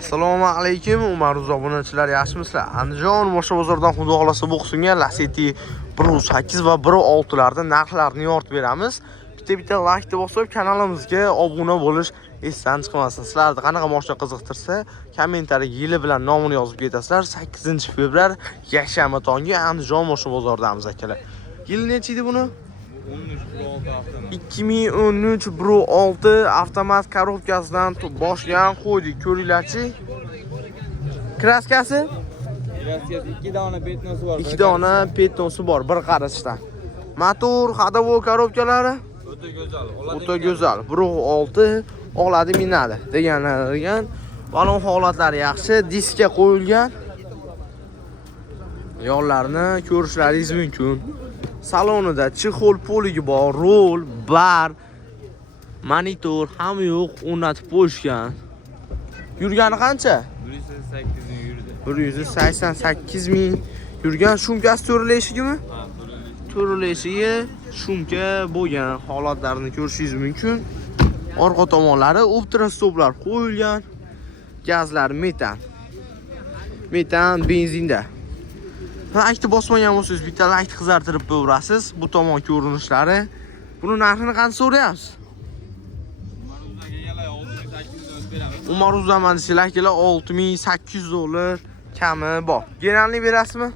Assalomu alaykum, Umar obunachilar, yaxshimisizlar? Andijon boshqa bozordan xudo xolasa bu qismga Lacetti 1.8 va 1.6 larda narxlarini yoritib beramiz. Bitta like bosib kanalimizga obuna bo'lish esdan chiqmasin. Sizlarni qanaqa mashina qiziqtirsa, kommentariyaga yili bilan nomini yozib ketasizlar. 8-fevral yakshanba tongi Andijon boshqa bozoridamiz akalar. Yil necha edi buni? 2013 1.6 avtomat korobkasidan boshlagan qo'ydik. Ko'ringlarchi. Kraskasi? Kraskasi 2 dona petnosi bor. 2 dona petnosi bor, bir qarashda. Motor, hadovo korobkalari o'ta go'zal. 1.6 oladi, minadi degan. Balon holatlari yaxshi, diskga qo'yilgan. Yo'llarni ko'rishlaringiz mumkin. Salonida chexol poligi bor, rol, bar, monitor hamma yo'q, o'rnatib qo'yishgan. Yurgani qancha? 188 ming yurgan. Shumkasi to'rilishigimi? Ha, To'rilishigi shumka bo'lgan holatlarini ko'rishingiz mumkin. Orqa tomonlari ultrastoplar qo'yilgan. Gazlar metan. Metan benzinda. Like bosmagan bo'lsangiz bitta like qizartirib qo'yasiz. Bu tomon ko'rinishlari. Buni narxini qancha so'rayapsiz? Umar uzaman desalar 6800 dollar kami bor. Genalni berasizmi?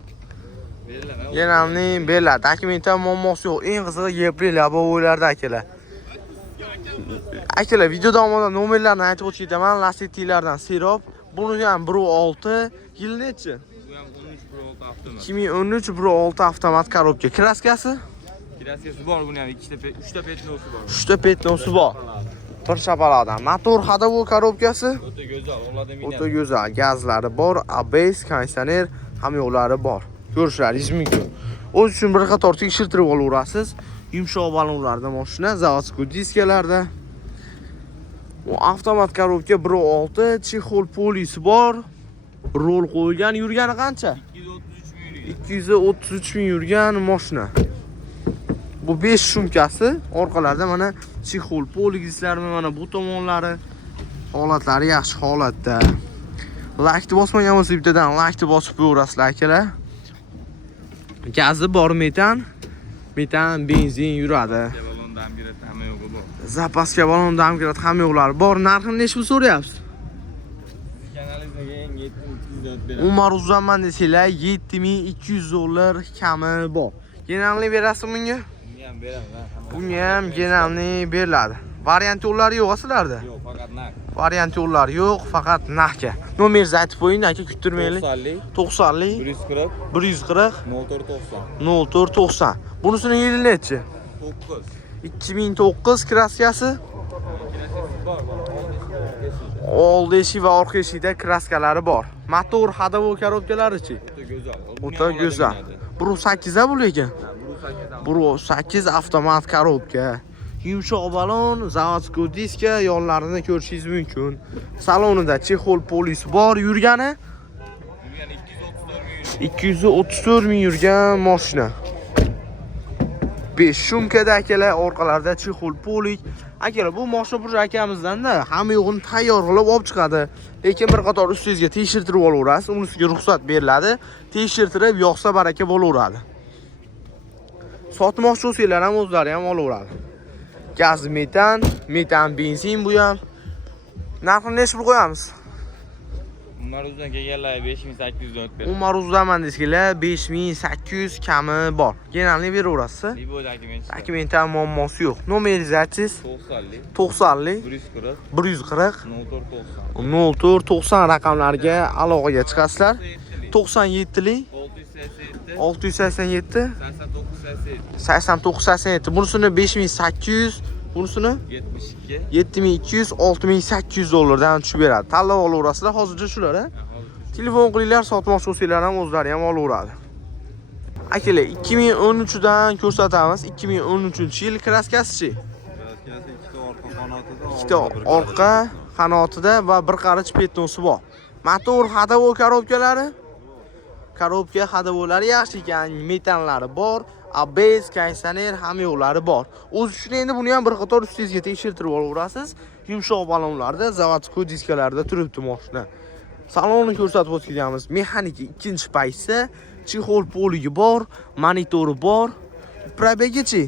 Beriladi. Genalni beriladi. Dokumenta muammosi yo'q. Eng qizig'i yeprilar bu o'ylarda akalar. Akalar, video davomida nomerlarni aytib o'tayman. Lacetti'lardan Sirop. Buni ham 1.6 yil nechi? 2013 1.6 avtomat korobka. Kraskasi? Kraskasi bor, buni ham 3 ta petnosi bor. 3 ta petnosi bor. Bir shapaladan. Motor hadovo korobkasi? O'ta go'zal, oladi minadi. O'ta go'zal. Gazlari bor, ABS, konditsioner ham yo'qlari bor. Ko'rishlaringiz mumkin. O'z uchun bir qator tekshirtirib olaverasiz. Yumshoq balonlarda mashina, zavodskiy diskalarda. Bu avtomat korobka 1.6, chexol polisi bor. Rol qo'yilgan. Yurgani qancha? 233 ming yurgan mashina. Bu 5 shumkasi, orqalarda mana chexol poligislarmi, mana bu tomonlari holatlari yaxshi holatda. Like bosmagan bo'lsa bittadan like bosib qo'yasizlar akalar. Gazi bor, metan, benzin yuradi. Balon damgirati hamma yo'g'i bor. Zapaska balon damgirati hamma yo'qlari bor. Narxini nechga so'rayapsiz? Kanalizmga eng 7200 beramiz. Umar uzaman desalar 7200 dollar kami bor. Genalni berasizmi bunga? Bunga ham beramiz. Bunga ham genalni beriladi. Variant yo'llari yo'q sizlarda? Yo'q, faqat naq. Variant yo'llari yo'q, faqat naqdga. Nomeringizni aytib qo'ying, aka, kuttirmaylik. 90 140 140 motor 90. 0490. Bunisining yili nechi? 9. 2009 kraskasi. Bor. Old eshik va orqa eshikda kraskalari bor. Motor hadovo korobkalari-chi? O'ta go'zal. O'ta go'zal. 1.8 a bu lekin. 1.8 avtomat korobka. Yumshoq balon, zavodskiy diska, yonlarini ko'rishingiz mumkin. Salonida chexol polis bor. Yurgani? 234 ming yurgan mashina. 5 shumkada akalar, orqalarda chexol polik. Akalar, bu mashina bir akamizdan-da hamma yo'g'ini tayyor qilib olib chiqadi. Lekin bir qator ustingizga tekshirtirib olaverasiz. Unisiga ruxsat beriladi. Tekshirtirib yoqsa baraka bo'laveradi. Sotmoqchi bo'lsanglar ham o'zlari ham olaveradi. Gaz metan benzin bu ham. Narxini nechga qo'yamiz? Umar uzdan kelganlar 5800 dan beramiz. Umar uzaman deskilar 5800 kami bor. Genalni beraverasiz. Libo dokument. Dokumenta muammosi yo'q. Nomeringizni aytsangiz? 90 140 140 04 90 raqamlarga aloqaga chiqasizlar. 97lik 687 8987. Bunisini 5800, bunisini 7200 6800 dollardan tushib beradi. Tanlab olaverasizlar. Hozircha shular, ha? Telefon qilinglar, sotmoqchi bo'lsanglar ham o'zlari ham olaveradi. Akalar, 2013 dan ko'rsatamiz. 2013-yil kraskasi-chi? Ikkita orqa qanotida va bir qarich petnosi bor. Motor hadovo korobkalari? Korobka hadovolari yaxshi ekan, metanlari bor, ABS, konditsioner hamma yo'qlari bor. O'z uchun endi buni ham bir qator ustingizga tekshirtirib olaverasiz. Yumshoq balonlarda, zavodskiy diskalarda turibdi mashina. Salonni ko'rsatib o'tganmiz. Mexanika ikkinchi paytsa, chexol poligi bor, monitori bor. Probegichi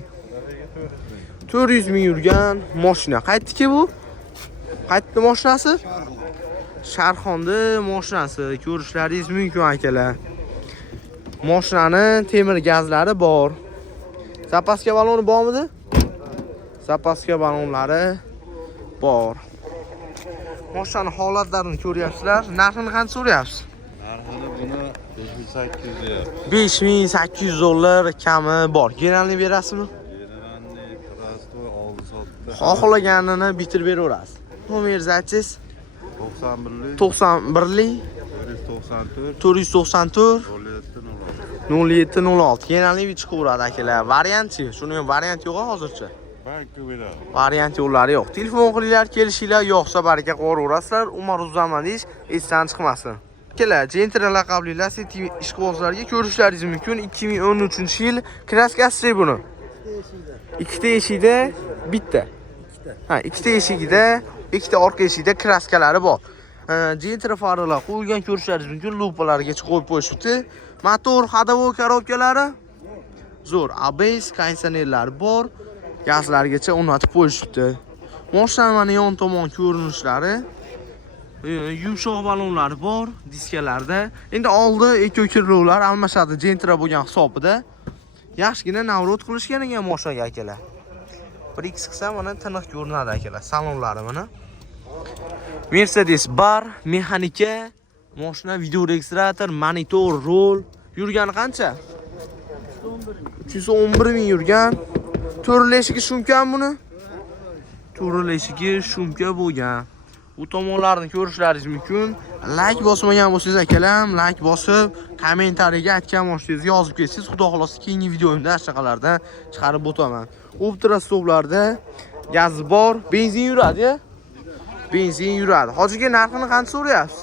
400 ming yurgan mashina. Qaytdiki bu? Qaytdi mashinasi? Sharxonda mashinasi. Ko'rishlaringiz mumkin akalar. Mashinani temir gazlari bor. Zapaska baloni bormidi? Zapaska balonlari bor. Mashinaning holatlarini ko'ryapsizlar. Narxini qancha so'rayapsiz? Narxini buni 5800 deyapti. 5800 dollar kami bor. Generalni berasizmi? Generalniy prostoy oldi sotdi. Xohlaganini bitirib beraverasiz. Nomer-zangiz 91lik 91lik 494 494 0706. 0706. Generalni chiqaveradi akalar. Variantchi, shuni ham variant yo'q hozircha. Bank beradi. Variant yo'llari yo'q. Telefon qilinglar, kelishinglar, yo'qsa baraka qo'raverasizlar. Umar Uzamadingiz esdan chiqmasin. Akalar, Gentra laqabli Lacetti ishqibozlarga ko'rishlaringiz mumkin. 2013-yil kraskasi buni. Ikkita eshikda bitta. Ha, ikkita eshigida, ikkita orqa eshikda kraskalari bor. Gentra farlar qo'yilgan ko'rishlaringiz mumkin. Lupalargacha qo'yib qo'yishibdi. Motor, ходовой korobkalari zo'r. ABS konditsionerlari bor. Gazlargacha o'rnatib qo'yishibdi. Mashinaning yon tomon ko'rinishlari, yumshoq balonlari bor diskalarda. Endi oldi eko-kirlovlar almashadi Gentra bo'lgan hisobida. Yaxshigina navrot qilishgan ekan mashinaga akalar. 1x qilsa mana tiniq ko'rinadi akalar. Salonlari mana. Mercedes bar, mexanika, mashina video registrator, monitor, rol. Yurgani qancha? 311 ming yurgan. To'rlashigi shumkan buni. To'rlashigi shumka bo'lgan. Bu tomonlarni ko'rishlaringiz mumkin. Like bosmagan bo'lsangiz akalam, like bosib, kommentariyaga aytgan bo'lsangiz yozib ketsangiz, xudo xolosa keyingi videomda shaqalardan chiqarib o'taman. Optra stoplarda gaz bor, benzin yuradi. Benzin yuradi. Hojiga narxini qancha so'rayapsiz?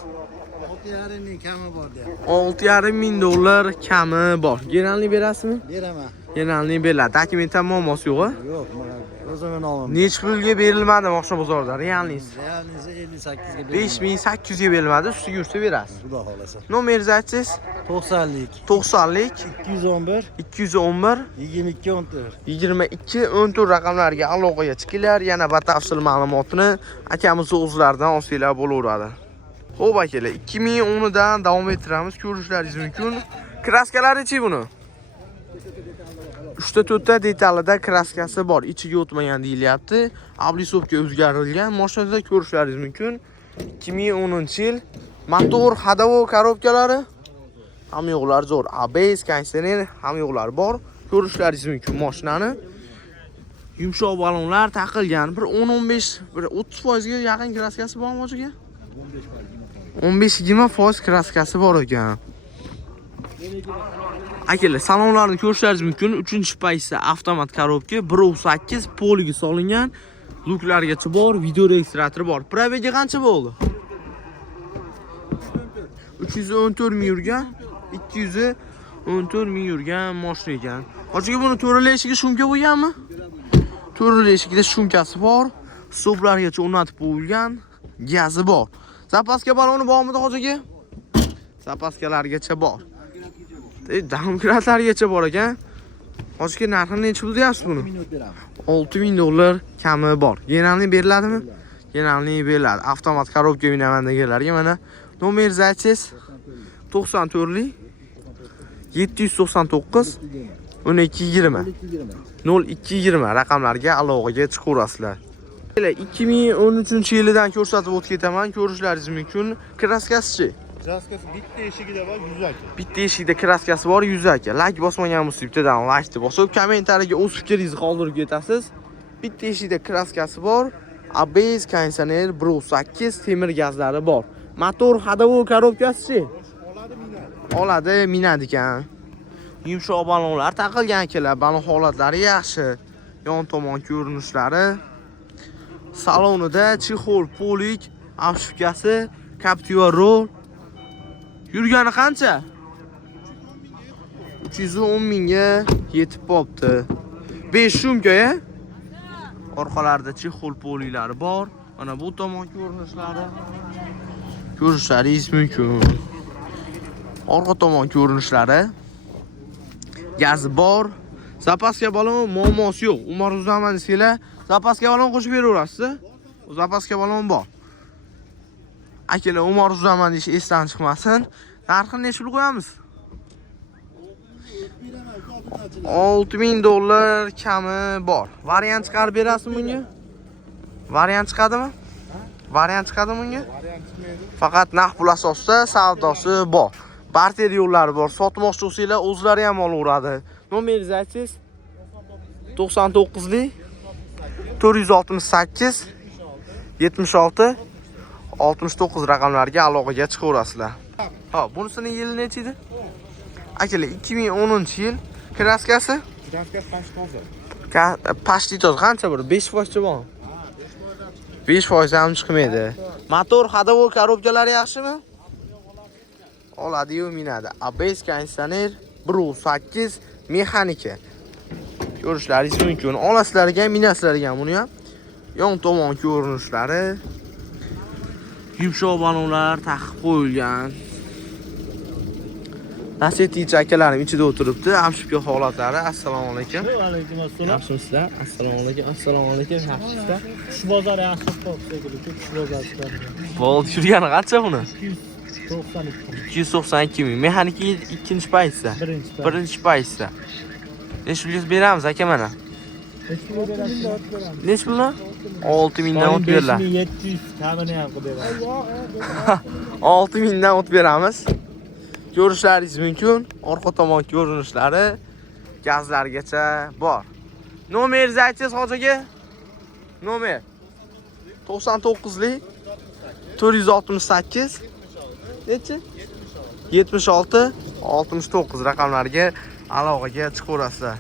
6,5 ming kami bor deyapti. 6,5 ming dollar kami bor. Generalni berasizmi? Beraman. Generalni beriladi. Dokumentda muammosi yo'q-a? Yo'q, mana o'zimni nomim. Necha pulga berilmadi Moshna bozorida? Realningiz? Realningiz 58 ga beraman. 5800 ga berilmadi, ustiga yursa berasiz. Xudo xolasa. Nomeringizni 90lik 90lik 211 211 2214. 2214 raqamlarga aloqaga chiqinglar. Yana batafsil ma'lumotni akamiz o'zlaridan olsanglar bo'laveradi. Xo'p akalar, 2010 dan davom ettiramiz. Ko'rishlaringiz mumkin. Kraskalari-chi buni? 3 ta detalida kraskasi bor. Ichiga o'tmagan deyilyapti. Ablisovga o'zgartirilgan. Mashinada ko'rishlaringiz mumkin. 2010-yil. Motor, ходовой korobkalari ham yo'qlar zo'r. ABS konditsioner ham yo'qlar bor. Ko'rishlaringiz mumkin mashinani. Yumshoq balonlar taqilgan. Bir 10-15, bir 30% ga yaqin kraskasi bormi o'ziga? 15-20% kraskasi bor ekan. Akalar, salonlarni ko'rishlaringiz mumkin. 3-paytsa avtomat korobka, 1.8 poliga solingan. Luklargacha bor, video registratori bor. Probegi qancha bo'ldi? 314 ming yurgan, 214 ming yurgan mashina ekan. Hojiga buni to'ralashigi shumka bo'lganmi? To'ralashigida shumkasi bor, stoplargacha o'rnatib qo'yilgan, gazi bor. Zapaska baloni bormidi hojiga? Zapaskalargacha bor. Domkratlargacha bor ekan. Hojiga narxini necha pul deyapsiz buni? 6000 dollar kami bor. Generalni beriladimi? Generalni beriladi. Avtomat korobka binamandagilarga mana nomeringiz 94lik 799 1220 0220 raqamlarga aloqaga chiqaverasizlar. 2013-yildan ko'rsatib o'tib ketaman. Ko'rishlaringiz mumkin. Kraskasi-chi? Kraskasi bitta eshigida bor 100 aka. Bitta eshikda kraskasi bor 100 aka. Like bosmagan bo'lsangiz bittadan like bosib, kommentariyaga o'z fikringizni qoldirib ketasiz. Bitta eshikda kraskasi bor. ABS konditsioner 1.8 temir gazlari bor. Motor, ходовой korobkasi-chi? Oladi, minadi ekan. Yumshoq balonlar taqilgan akalar. Balon holatlari yaxshi. Yon tomon ko'rinishlari. Salonida chexol, polik, obshivkasi, Captiva roll. Yurgani qancha? 310 mingga yetib qopti. 5 shumka-ya? Orqalarida chexol poliklari bor. Mana bu tomon ko'rinishlari ko'rishlaringiz mumkin. Orqa tomon ko'rinishlari. Gazi bor. Zapaska balon muammosi yo'q. Umar uzaman desanglar, zapaska balon qo'shib beraverasiz. Zapaska balon bor. Akalar Umar uzaman deyish esdan chiqmasin. Narxini necha pul qo'yamiz? $6000 kami bor. Variant chiqarib berasizmi bunga? Variant chiqadimi? Variant chiqadimi bunga? Faqat naqd pul asosida savdosi bor. Barter yo'llari bor. Sotmoqchi bo'lsanglar, o'zlari ham olaveradi. Nomeringizni aytsangiz? 99lik 468 76 69 raqamlarga aloqaga chiqaverasizlar. Ha, bunisining yili necha edi? Akalar, 2010-yil. Kraskasi? Kraskasi toza. Pashti toz qancha bir 5% bormi? 5% ham chiqmaydi. Motor, ходовой korobkalari yaxshimi? Oladi-yu, minadi. ABS konditsioner 1.8 mexanika. Ko'rishlaringiz mumkin. Olasizlarga, minasizlarga buni ham. Yon tomon ko'rinishlari. Yumshoq balonlar taqib qo'yilgan. Naseti akalarim ichida o'tiribdi. Amshibga holatlari. Assalomu alaykum. Va alaykum assalom. Yaxshimisizlar? Assalomu alaykum. Assalomu alaykum. Yaxshimisizlar? Qush bozori yaxshi qoldi, qush bozori chiqadi. Bo'ldi, yurgani qancha buni? 292. 292 ming. Mexanika ikkinchi paytsa. Birinchi paytsa. Necha pulga beramiz aka mana? Necha pulni? 6000 dan o'tib beriladi. 700 kamini ham qilib beramiz. 6000 dan o'tib beramiz. Ko'rishlaringiz mumkin. Orqa tomon ko'rinishlari gazlargacha bor. Nomeringizni aytsangiz hoji aka? Nomer 99lik 468 necha? 76 69 raqamlarga aloqaga chiqaverasizlar.